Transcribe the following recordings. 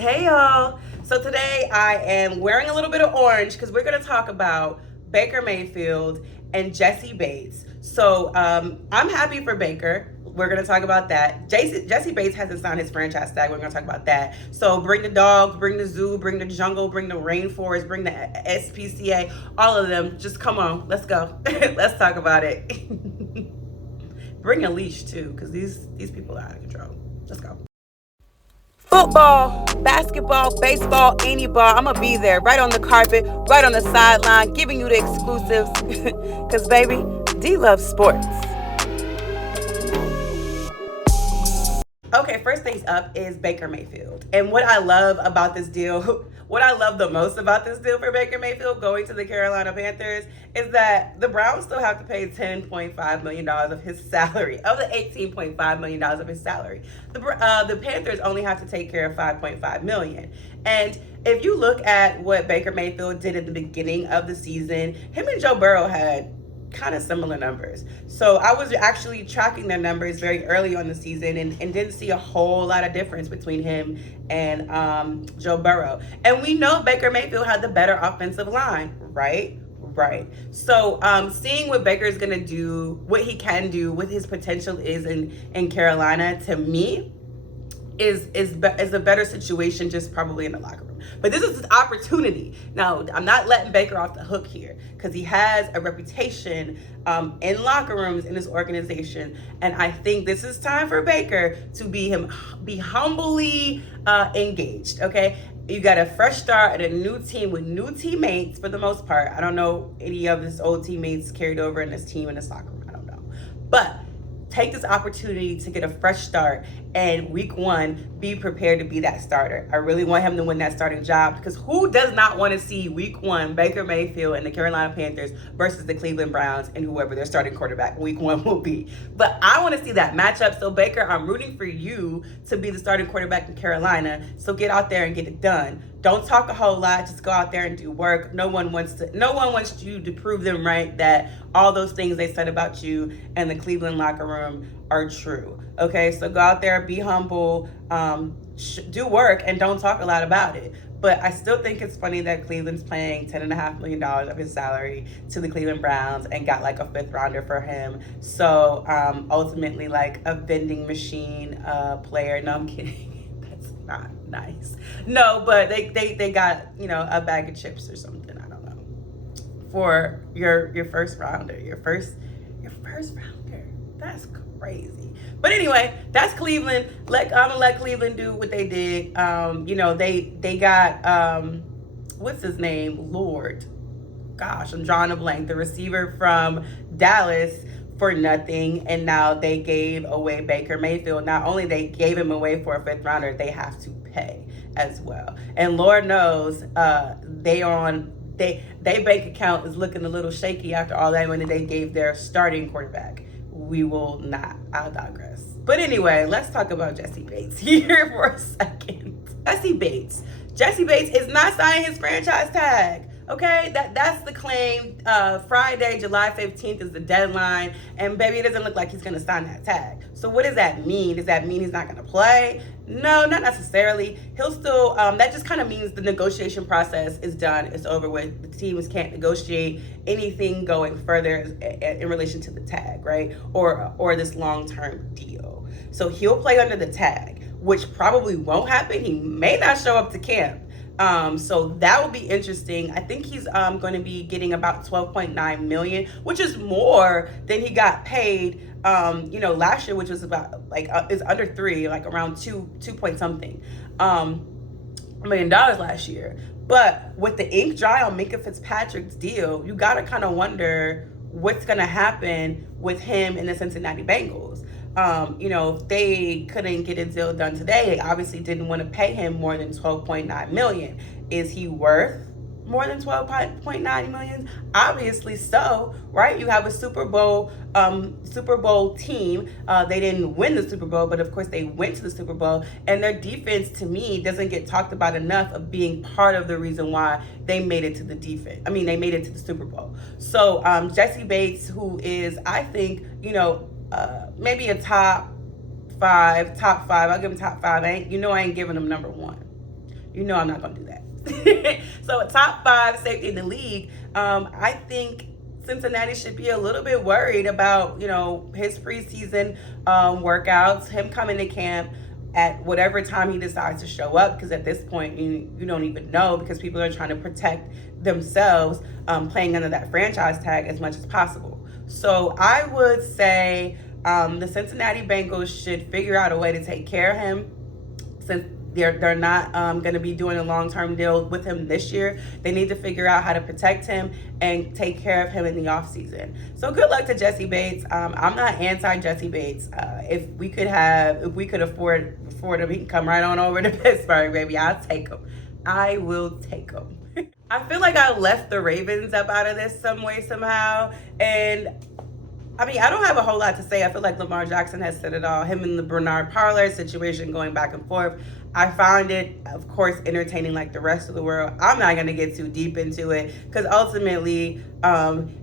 Hey y'all. So today I am wearing a little bit of orange because we're going to talk about Baker Mayfield and Jesse Bates. I'm happy for Baker. We're going to talk about that. Jesse Bates hasn't signed his franchise tag. We're going to talk about that. So bring the dogs, bring the zoo, bring the jungle, bring the rainforest, bring the SPCA, all of them. Just come on. Let's go. Let's talk about it. Bring a leash too because these people are out of control. Let's go. Football, basketball, baseball, any ball, I'm gonna be there right on the carpet, right on the sideline, giving you the exclusives. Because, baby, D loves sports. Okay, first things up is Baker Mayfield. And what I love about this deal, what I love the most about this deal for Baker Mayfield going to the Carolina Panthers is that the Browns still have to pay $10.5 million of his salary, of the $18.5 million of his salary. The Panthers only have to take care of $5.5 million. And if you look at what Baker Mayfield did at the beginning of the season, him and Joe Burrow had kind of similar numbers. So I was actually tracking their numbers very early on the season and didn't see a whole lot of difference between him and Joe Burrow. And we know Baker Mayfield had the better offensive line, right? Right. So seeing what Baker is going to do, what he can do, what his potential is in Carolina, to me, is a better situation just probably in the locker room. But this is his opportunity. Now, I'm not letting Baker off the hook here because he has a reputation in locker rooms in this organization. And I think this is time for Baker to be humbly engaged, okay? You got a fresh start at a new team with new teammates for the most part. I don't know any of his old teammates carried over in this team in this locker room. I don't know. But take this opportunity to get a fresh start and week one, be prepared to be that starter. I really want him to win that starting job because who does not want to see week one Baker Mayfield and the Carolina Panthers versus the Cleveland Browns and whoever their starting quarterback week one will be. But I want to see that matchup. So Baker, I'm rooting for you to be the starting quarterback in Carolina. So get out there and get it done. Don't talk a whole lot. Just go out there and do work. No one wants you to prove them right that all those things they said about you and the Cleveland locker room are true. Okay, so go out there, be humble, do work, and don't talk a lot about it. But I still think it's funny that Cleveland's paying $10.5 million of his salary to the Cleveland Browns and got like a fifth rounder for him. So ultimately, like a vending machine player. No, I'm kidding. That's not nice. No, but they got, a bag of chips or something. I don't know. For your first rounder, your first rounder. That's crazy. But anyway, that's Cleveland. I'm gonna let Cleveland do what they did. They got what's his name? Lord. Gosh, I'm drawing a blank. The receiver from Dallas for nothing, and now they gave away Baker Mayfield. Not only they gave him away for a fifth rounder, they have to pay as well. And Lord knows, their bank account is looking a little shaky after all that money they gave their starting quarterback. We will not. I'll digress. But anyway, let's talk about Jesse Bates here for a second. Jesse Bates is not signing his franchise tag. Okay, that's the claim. Friday, July 15th is the deadline, and baby, it doesn't look like he's gonna sign that tag. So what does that mean? Does that mean he's not gonna play? No, not necessarily. He'll still. That just kind of means the negotiation process is done. It's over with. The teams can't negotiate anything going further in relation to the tag, right? Or this long-term deal. So he'll play under the tag, which probably won't happen. He may not show up to camp. So that will be interesting. I think he's going to be getting about $12.9 million, which is more than he got paid, last year, which was about is under three, like around two point something million dollars last year. But with the ink dry on Minka Fitzpatrick's deal, you got to kind of wonder what's going to happen with him in the Cincinnati Bengals. If they couldn't get a deal done today, they obviously didn't want to pay him more than $12.9 million. Is he worth more than $12.9 million? Obviously so, right? You have a Super Bowl team. They didn't win the Super Bowl, but of course they went to the Super Bowl. And their defense, to me, doesn't get talked about enough of being part of the reason why they made it to the defense. they made it to the Super Bowl. So Jesse Bates, who is, I think, maybe a top five. I'll give him top five. I ain't giving him number one. You know I'm not going to do that. So top 5 safety in the league, I think Cincinnati should be a little bit worried about, his preseason workouts, him coming to camp at whatever time he decides to show up, because at this point you don't even know, because people are trying to protect themselves, playing under that franchise tag as much as possible. So I would say the Cincinnati Bengals should figure out a way to take care of him, since they're not going to be doing a long-term deal with him this year. They need to figure out how to protect him and take care of him in the offseason. So good luck to Jesse Bates. I'm not anti-Jesse Bates. If we could afford him, he can come right on over to Pittsburgh, baby. I'll take him. I will take him. I feel like I left the Ravens up out of this some way, somehow. And I don't have a whole lot to say. I feel like Lamar Jackson has said it all. Him and the Bernard Pollard situation going back and forth. I found it, of course, entertaining like the rest of the world. I'm not going to get too deep into it, because ultimately,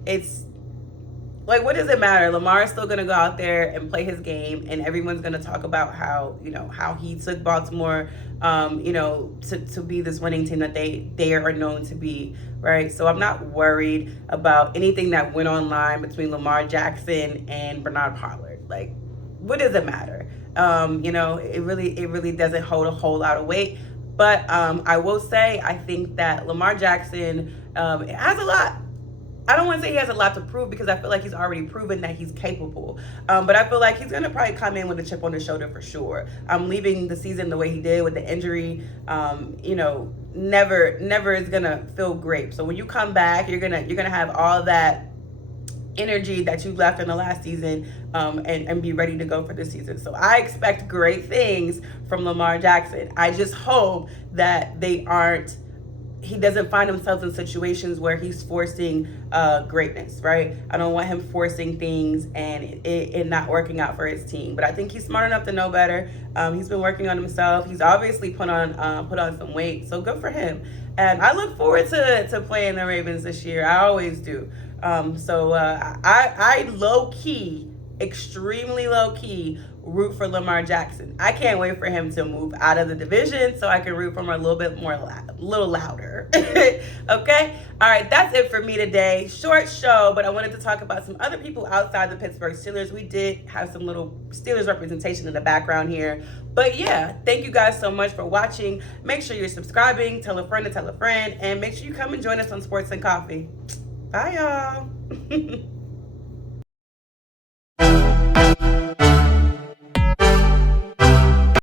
it's like, what does it matter? Lamar is still going to go out there and play his game, and everyone's going to talk about how he took Baltimore, to be this winning team that they are known to be, right? So I'm not worried about anything that went online between Lamar Jackson and Bernard Pollard. Like, what does it matter? It really doesn't hold a whole lot of weight. But I will say, I think that Lamar Jackson has a lot. I don't want to say he has a lot to prove, because I feel like he's already proven that he's capable. But I feel like he's going to probably come in with a chip on his shoulder for sure. Leaving the season the way he did with the injury, never is going to feel great. So when you come back, you're going to have all that energy that you left in the last season, and be ready to go for this season. So I expect great things from Lamar Jackson. I just hope that he doesn't find himself in situations where he's forcing greatness, right? I don't want him forcing things and it not working out for his team. But I think he's smart enough to know better. He's been working on himself. He's obviously put on some weight, so good for him. And I look forward to playing the Ravens this year. I always do. I low-key, extremely low-key, root for Lamar Jackson. I can't wait for him to move out of the division so I can root for him a little bit more, little louder. Okay? All right, that's it for me today. Short show, but I wanted to talk about some other people outside the Pittsburgh Steelers. We did have some little Steelers representation in the background here. But yeah, thank you guys so much for watching. Make sure you're subscribing, tell a friend to tell a friend, and make sure you come and join us on Sports and Coffee. Bye, y'all.